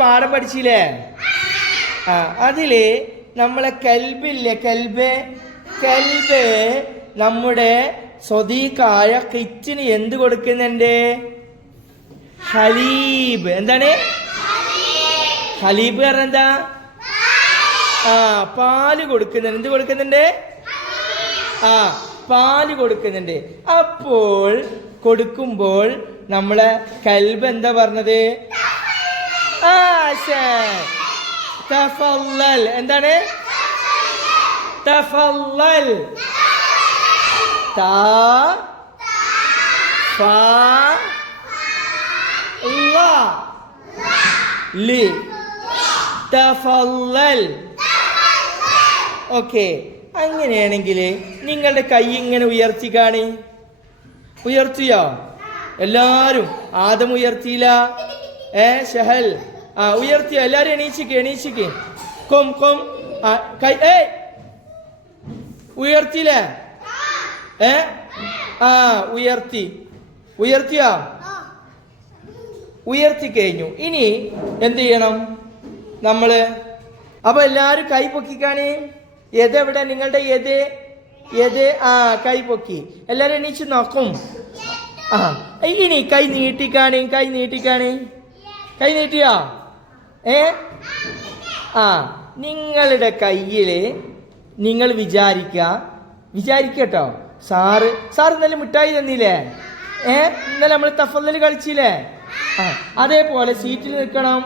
പാഠം പഠിച്ചില്ലേ? അതില് നമ്മളെ കൽബില്ലേ, കൽബ് നമ്മുടെ സ്വദീഖായ കിച്ചിന് എന്ത് കൊടുക്കുന്നുണ്ട്? ഹലീബ്. എന്താണ് ഹലീബ് പറഞ്ഞ എന്താ? പാല് കൊടുക്കുന്നുണ്ട്. എന്ത് കൊടുക്കുന്നുണ്ട്? പാല് കൊടുക്കുന്നുണ്ട്. അപ്പോൾ കൊടുക്കുമ്പോൾ നമ്മളെ കൽബ് എന്താ പറഞ്ഞത്? തഫല്ലൽ. എന്താണ്? തഫല്ലൽ. തഫല്ലൽ. ഓക്കെ. അങ്ങനെയാണെങ്കിൽ നിങ്ങളുടെ കൈ ഇങ്ങനെ ഉയർത്തി കാണി. ഉയർത്തിയോ? എല്ലാരും. ആദം ഉയർത്തിയില്ല. ഷഹൽ ഉയർത്തിയോ? എല്ലാരും എണീച്ചിക്ക്. കൊം കൈ ഉയർത്തിയില്ലേ? ഉയർത്തിയോ? ഉയർത്തി കഴിഞ്ഞു. ഇനി എന്ത് ചെയ്യണം നമ്മള്? അപ്പൊ എല്ലാരും കൈ പൊക്കിക്കാണി. എവിടെ നിങ്ങളുടെ? കൈ പൊക്കി. എല്ലാരും എണീച്ച് നോക്കും. ഇനി കൈ നീട്ടിക്കാണി. കൈ നീട്ടിയോ? നിങ്ങളുടെ കയ്യില് നിങ്ങൾ വിചാരിക്കട്ടോ, സാറ് ഇന്നലെ മിഠായി തന്നില്ലേ? ഇന്നലെ നമ്മൾ തഫല്ലൽ കളിച്ചില്ലേ? അതേപോലെ സീറ്റിൽ നിൽക്കണം.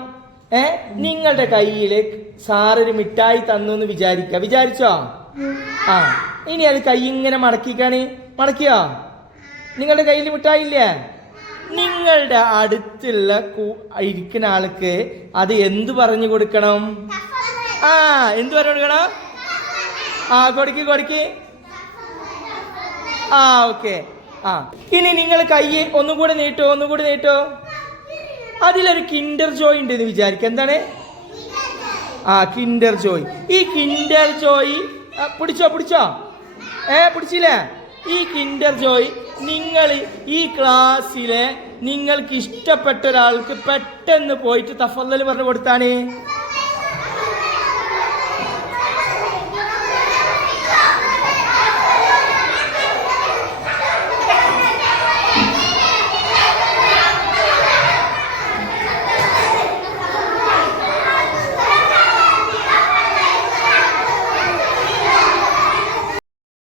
നിങ്ങളുടെ കയ്യില് സാറൊരു മിഠായി തന്നു എന്ന് വിചാരിച്ചോ? ഇനി അത് കൈ ഇങ്ങനെ മടക്കിയോ? നിങ്ങളുടെ കയ്യിൽ മിഠായി ഇല്ലേ? നിങ്ങളുടെ അടുത്തുള്ള ഇരിക്കുന്ന ആൾക്ക് അത് എന്തു പറഞ്ഞു കൊടുക്കണം? എന്തു പറഞ്ഞു കൊടുക്കണം? കൊടുക്ക്. ഓക്കെ. ഇനി നിങ്ങൾ കൈ ഒന്നുകൂടെ നീട്ടോ. അതിലൊരു കിൻഡർ ജോയ് ഉണ്ട് എന്ന് വിചാരിക്കുക. എന്താണ്? കിൻഡർ ജോയ്. ഈ കിൻഡർ ജോയ് പിടിച്ചോ? പിടിച്ചില്ലേ? ഈ കിൻഡർ ജോയ് നിങ്ങൾ ഈ ക്ലാസ്സിലെ നിങ്ങൾക്ക് ഇഷ്ടപ്പെട്ട ഒരാൾക്ക് പെട്ടെന്ന് പോയിട്ട് തഫല്ലൽ പറഞ്ഞു കൊടുത്താണ്.